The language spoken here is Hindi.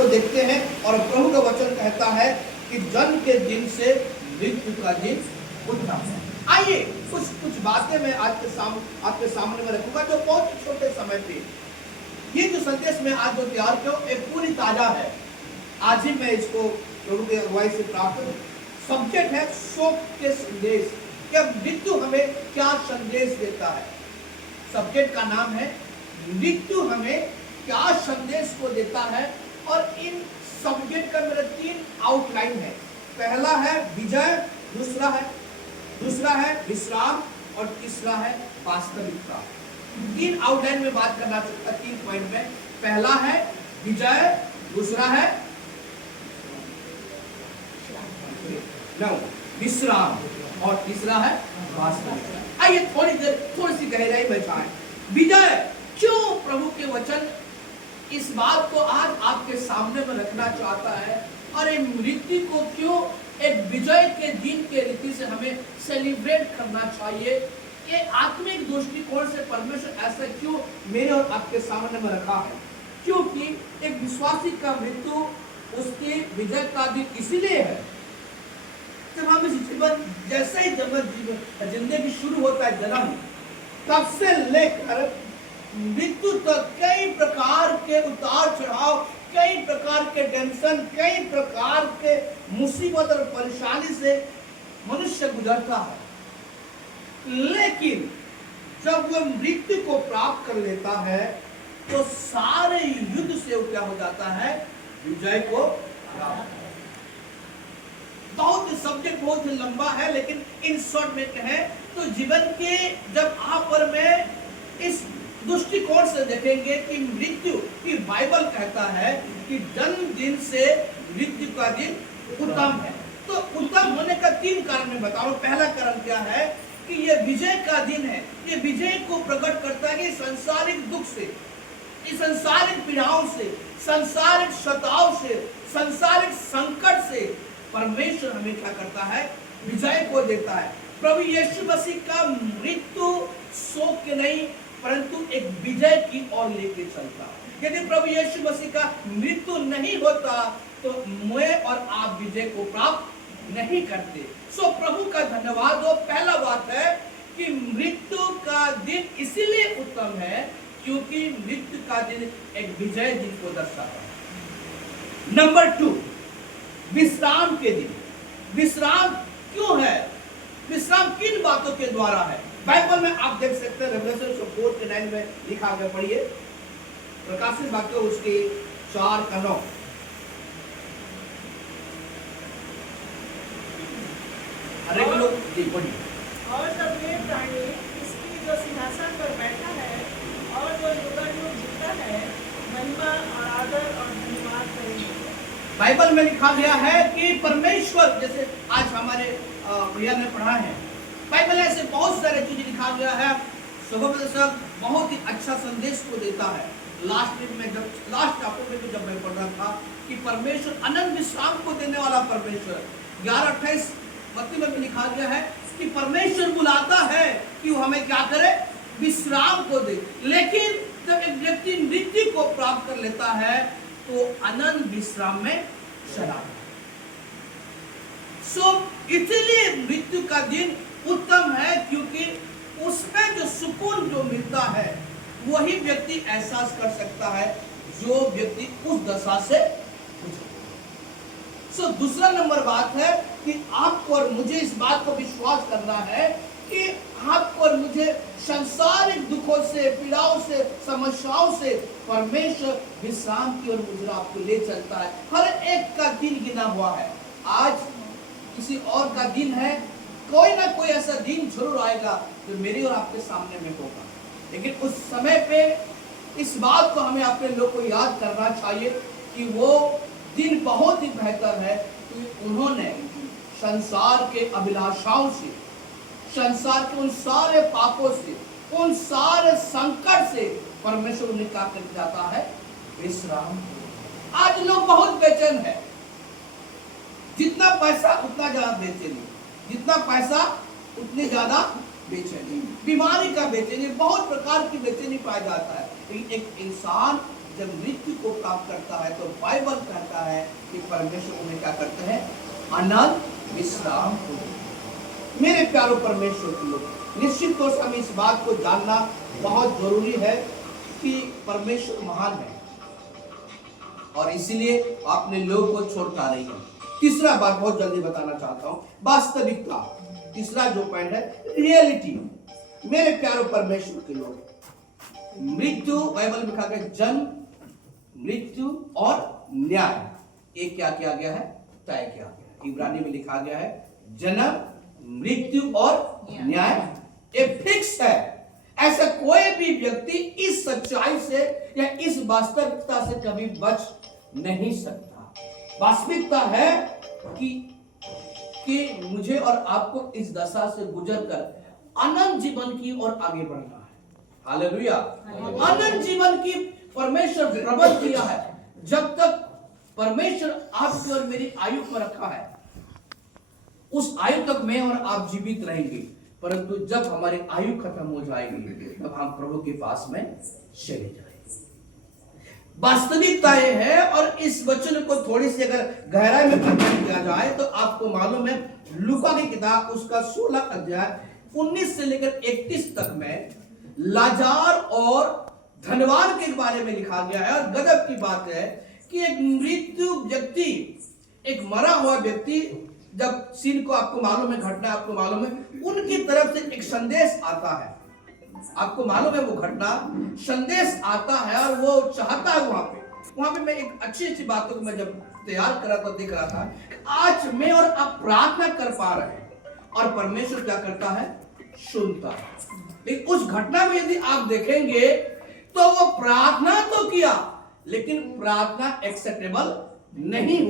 को देखते हैं और प्रभु का वचन कहता है कि जन्म के दिन से मृत्यु का दिन उत्तम है। आइए कुछ बातें मैं आज आपके सामने में रखूंगा जो बहुत ही छोटे समय पे, ये जो संदेश मैं आज जो तैयार किया एक पूरी ताजा है। आज ही मैं इसको प्रभु की अगुवाई से प्राप्त हूँ। सब्जेक्ट है शोक के संदेश, क्या मृत्यु हमें क्या संदेश देता है। सब्जेक्ट का नाम है मृत्यु हमें क्या संदेश को देता है। और इन सब्जेक्ट का मेरा 3 आउटलाइन है। पहला है विजय, दूसरा है विश्राम और तीसरा है वास्तविकता। 3 आउटलाइन में बात करना चाहता, 3 पॉइंट में। पहला है विजय, दूसरा है विश्राम और तीसरा है वास्तविकता। आइए थोड़ी सी गहराई में जाएं। विजय, क्यों प्रभु के वचन इस बात को आज आपके सामने में रखना चाहता है और ये मृत्यु को क्यों एक विजय के दिन के रीति से हमें सेलिब्रेट करना चाहिए। ये आत्मिक दृष्टिकोण से परमेश्वर ऐसा क्यों मेरे और आपके सामने में रखा है। क्योंकि एक विश्वासी का मृत्यु उसके विजय का दिन इसीलिए है, जब हम इस जीवन जैसे ही जिंदगी शुरू होता है, जन्म तब से लेकर मृत्यु तक कई प्रकार के उतार चढ़ाव, कई प्रकार के टेंशन, कई प्रकार के मुसीबत और परेशानी से मनुष्य गुजरता है। लेकिन जब वह मृत्यु को प्राप्त कर लेता है तो सारे युद्ध से क्या हो जाता है, विजय को प्राप्त। बहुत सब्जेक्ट बहुत ही लंबा है, लेकिन इन शॉर्ट में कहें तो जीवन के जब आप और मैं इस दृष्टिकोण से देखेंगे कि मृत्यु की बाइबल कहता है कि जन्म दिन से मृत्यु का दिन उत्तम है। तो उत्तम होने का 3 कारण मैं बताऊं। पहला कारण क्या है कि यह विजय का दिन है। ये विजय को प्रकट करता है कि संसारिक दुख से, इस संसारिक पीड़ाओं से, संसारिक सताव से, संसारिक संकट से परमेश्वर हमें क्या करता है, विजय को देता है। प्रभु यीशु मसीह का मृत्यु शोक के नहीं परंतु एक विजय की ओर लेके चलता। यदि प्रभु यीशु मसीह का मृत्यु नहीं होता तो मैं और आप विजय को प्राप्त नहीं करते। सो प्रभु का धन्यवाद हो। पहला बात है कि मृत्यु का दिन इसीलिए उत्तम है क्योंकि मृत्यु का दिन एक विजय दिन को दर्शाता है। नंबर 2, विश्राम के दिन। विश्राम क्यों है, विश्राम किन बातों के द्वारा है। बाइबल में आप देख सकते हैं, रेवलेशन 4:9 में लिखा गया, पढ़िए। प्रकाशित वाक्य उसके 4:9। हर एक लोग पढ़िए। और जब ये प्राणी इसकी जो सिंहासन पर बैठा है और जो युगानुयुग जीता है, महिमा और आदर और धन्यवाद करेंगे। बाइबल में लिखा गया है कि परमेश्वर, जैसे आज हमारे भैया ने पढ़ा है, बाइबल में ऐसे बहुत सारे चीजें लिखा गया है। सुबह बहुत ही अच्छा संदेश को देता है। लास्ट चैप्टर में जब मैं पढ़ रहा था कि परमेश्वर अनंत विश्राम को देने वाला परमेश्वर, 11:28 में भी लिखा गया है कि परमेश्वर बुलाता है कि वो हमें क्या करे, विश्राम को दे। लेकिन जब एक व्यक्ति मृत्यु को प्राप्त कर लेता है तो अनंत विश्राम में चला जाता। इसलिए मृत्यु का दिन उत्तम है क्योंकि उसमें जो सुकून जो मिलता है वही व्यक्ति एहसास कर सकता है जो व्यक्ति उस दशा से गुजरा। दूसरा नंबर बात है कि आपको और मुझे इस बात को विश्वास करना है कि आपको और मुझे संसारिक दुखों से, पीड़ाओं से, समस्याओं से परमेश्वर विश्राम की ओर मुझे आपको ले चलता है। हर एक का दिन गिना हुआ है। आज किसी और का दिन है, कोई ना कोई ऐसा दिन जरूर आएगा जो मेरी और आपके सामने में होगा। लेकिन उस समय पे इस बात को हमें अपने लोग को याद करना चाहिए कि वो दिन बहुत ही बेहतर है कि उन्होंने संसार के अभिलाषाओं से, संसार के उन सारे पापों से, उन सारे संकट से परमेश्वर उन्हें क्या कर जाता है, विश्राम। आज लोग बहुत बेचैन है। जितना पैसा उतना ज्यादा बेचैनी, जितना पैसा उतनी ज्यादा बेचैनी, बीमारी का बेचैनी, बहुत प्रकार की बेचैनी पाया जाता है। लेकिन एक इंसान जब मृत्यु को प्राप्त करता है तो बाइबल कहता है कि परमेश्वर उन्हें क्या करते हैं, अनंत विश्राम को। मेरे प्यारो परमेश्वर के लोग, निश्चित तौर से हमें इस बात को जानना बहुत जरूरी है कि परमेश्वर महान है और इसीलिए अपने लोग को छोड़ता नहीं है। तीसरा बात बहुत जल्दी बताना चाहता हूं, वास्तविकता। तीसरा जो पॉइंट है, रियलिटी। मेरे प्यारो परमेश्वर के लोग, मृत्यु, बाइबल में लिखा गया जन्म, मृत्यु और न्याय, ये क्या किया गया है, तय किया गया। इब्रानी में लिखा गया है जन्म, मृत्यु और न्याय, ये फिक्स है। ऐसा कोई भी व्यक्ति इस सच्चाई से या इस वास्तविकता से कभी बच नहीं सकता। वास्तविकता है कि मुझे और आपको इस दशा से गुजरकर अनंत जीवन की ओर आगे बढ़ना है। हालेलुया। अनंत जीवन की परमेश्वर प्रबंध किया है। जब तक परमेश्वर आपकी और मेरी आयु को रखा है, उस आयु तक मैं और आप जीवित रहेंगे। परंतु जब हमारी आयु खत्म हो जाएगी, तब हम प्रभु के पास में चले जाएंगे। वास्तविकता यह है, और इस वचन को थोड़ी सी अगर गहराई में अध्ययन किया जाए तो आपको मालूम है, लूका की किताब उसका 16 अध्याय 19 से लेकर 31 तक में लाजार और धनवान के बारे में लिखा गया है। और गजब की बात है कि एक मृत्यु व्यक्ति, एक मरा हुआ व्यक्ति, जब सीन को आपको मालूम है, घटना आपको मालूम है, उनकी तरफ से एक संदेश आता है। आपको मालूम है वो घटना, संदेश आता है और वो चाहता है वहां पे मैं एक अच्छी बातों को मैं जब तैयार कर रहा था, देख रहा था, आज मैं और आप प्रार्थना कर पा रहे हैं और परमेश्वर क्या करता है, सुनता है। लेकिन उस घटना में यदि आप देखेंगे तो वो प्रार्थना तो किया, लेकिन प्रार्थना एक्सेप्टेबल नहीं